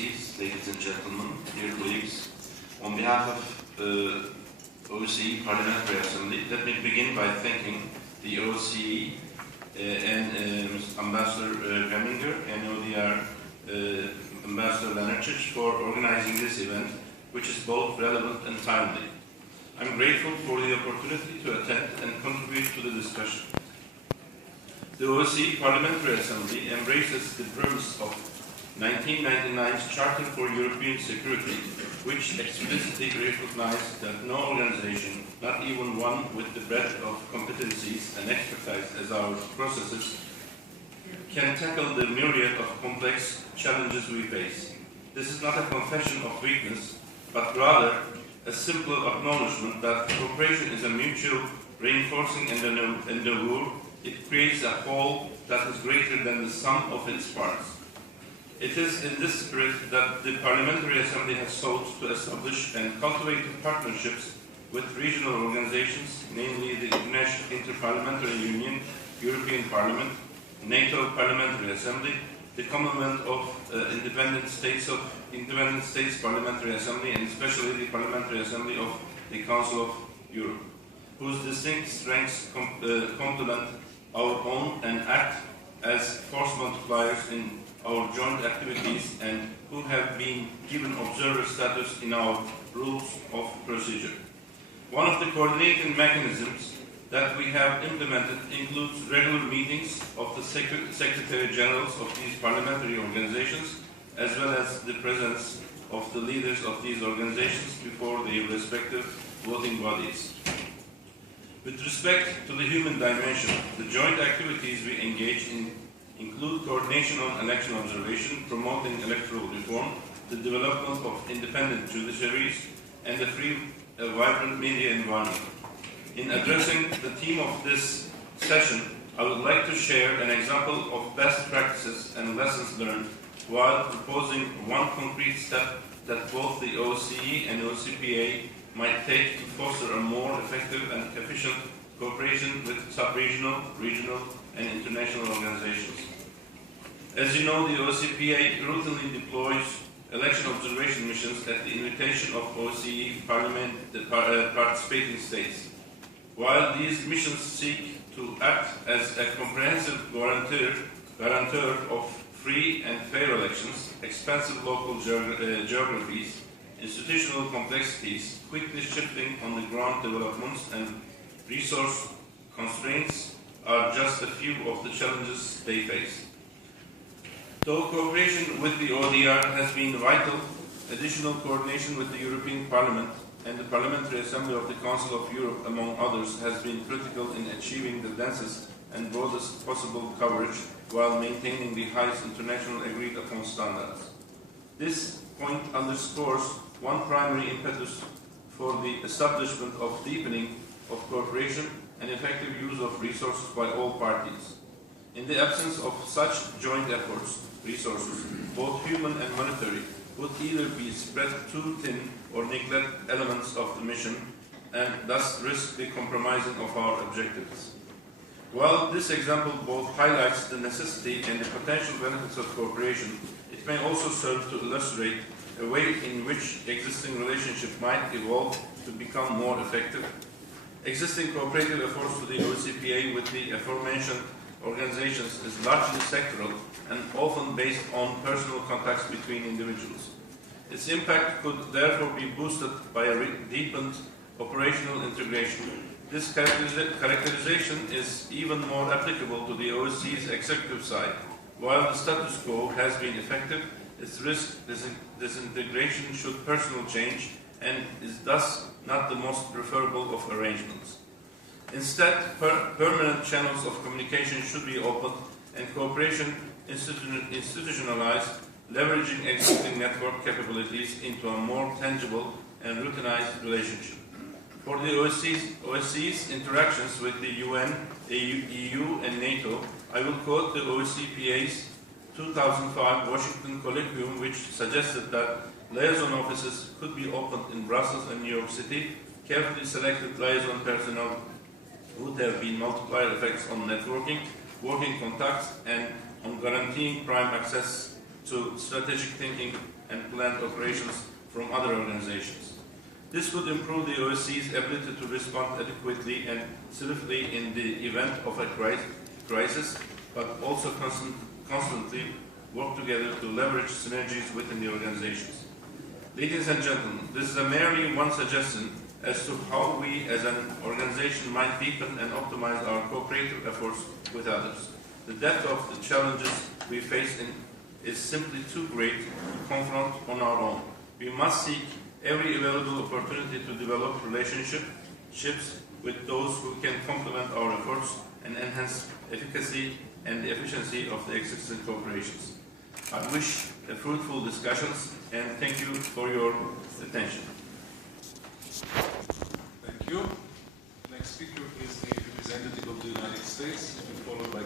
Excellencies, ladies and gentlemen, dear colleagues, on behalf of OSCE Parliamentary Assembly, let me begin by thanking the OSCE and Ambassador Gaminger and ODIHR Ambassador Lenarcic for organizing this event, which is both relevant and timely. I'm grateful for the opportunity to attend and contribute to the discussion. The OSCE Parliamentary Assembly embraces the premise of 1999's Charter for European Security, which explicitly recognized that no organization, not even one with the breadth of competencies and expertise as our processes, can tackle the myriad of complex challenges we face. This is not a confession of weakness, but rather a simple acknowledgement that cooperation is a mutual reinforcing endeavor. It creates a whole that is greater than the sum of its parts. It is in this spirit that the Parliamentary Assembly has sought to establish and cultivate partnerships with regional organizations, namely the Interparliamentary Union, European Parliament, NATO Parliamentary Assembly, the Commonwealth of Independent States Parliamentary Assembly, and especially the Parliamentary Assembly of the Council of Europe, whose distinct strengths complement our own and act as force multipliers in our joint activities, and who have been given observer status in our rules of procedure. One of the coordinating mechanisms that we have implemented includes regular meetings of the Secretary Generals of these parliamentary organizations, as well as the presence of the leaders of these organizations before their respective voting bodies. With respect to the human dimension, the joint activities we engage in include coordination on election observation, promoting electoral reform, the development of independent judiciaries, and a free, vibrant media environment. In addressing the theme of this session, I would like to share an example of best practices and lessons learned while proposing one concrete step that both the OSCE and OSCEPA might take to foster a more effective and efficient cooperation with sub-regional, regional, and international organizations. As you know, the OSCEPA routinely deploys election observation missions at the invitation of OSCE participating states. While these missions seek to act as a comprehensive guarantor of free and fair elections, expansive local geographies, institutional complexities, quickly shifting on the ground developments, and resource constraints are just a few of the challenges they face. Though cooperation with the ODIHR has been vital, additional coordination with the European Parliament and the Parliamentary Assembly of the Council of Europe, among others, has been critical in achieving the densest and broadest possible coverage while maintaining the highest international agreed upon standards. This point underscores one primary impetus for the establishment of deepening of cooperation and effective use of resources by all parties. In the absence of such joint efforts, resources, both human and monetary, would either be spread too thin or neglect elements of the mission and thus risk the compromising of our objectives. While this example both highlights the necessity and the potential benefits of cooperation, it may also serve to illustrate a way in which existing relationship might evolve to become more effective. Existing cooperative efforts to the OSCEPA with the aforementioned organizations is largely sectoral and often based on personal contacts between individuals. Its impact could therefore be boosted by a deepened operational integration. This characterization is even more applicable to the OSCE's executive side. While the status quo has been effective, its risk disintegration should personal change and is thus not the most preferable of arrangements. Instead, permanent channels of communication should be opened and cooperation institutionalized, leveraging existing network capabilities into a more tangible and routinized relationship. For the OSCE's interactions with the UN, EU, and NATO, I will quote the OSCEPA's 2005 Washington Colloquium, which suggested that liaison offices could be opened in Brussels and New York City. Carefully selected liaison personnel would have been multiplier effects on networking, working contacts, and on guaranteeing prime access to strategic thinking and planned operations from other organizations. This would improve the OSCE's ability to respond adequately and swiftly in the event of a crisis, but also constantly work together to leverage synergies within the organizations. Ladies and gentlemen, this is merely one suggestion as to how we as an organization might deepen and optimize our cooperative efforts with others. The depth of the challenges we face is simply too great to confront on our own. We must seek every available opportunity to develop relationships with those who can complement our efforts and enhance efficacy and the efficiency of the existing cooperations. I wish fruitful discussions and thank you for your attention. Thank you. Next speaker is a representative of the United States, followed by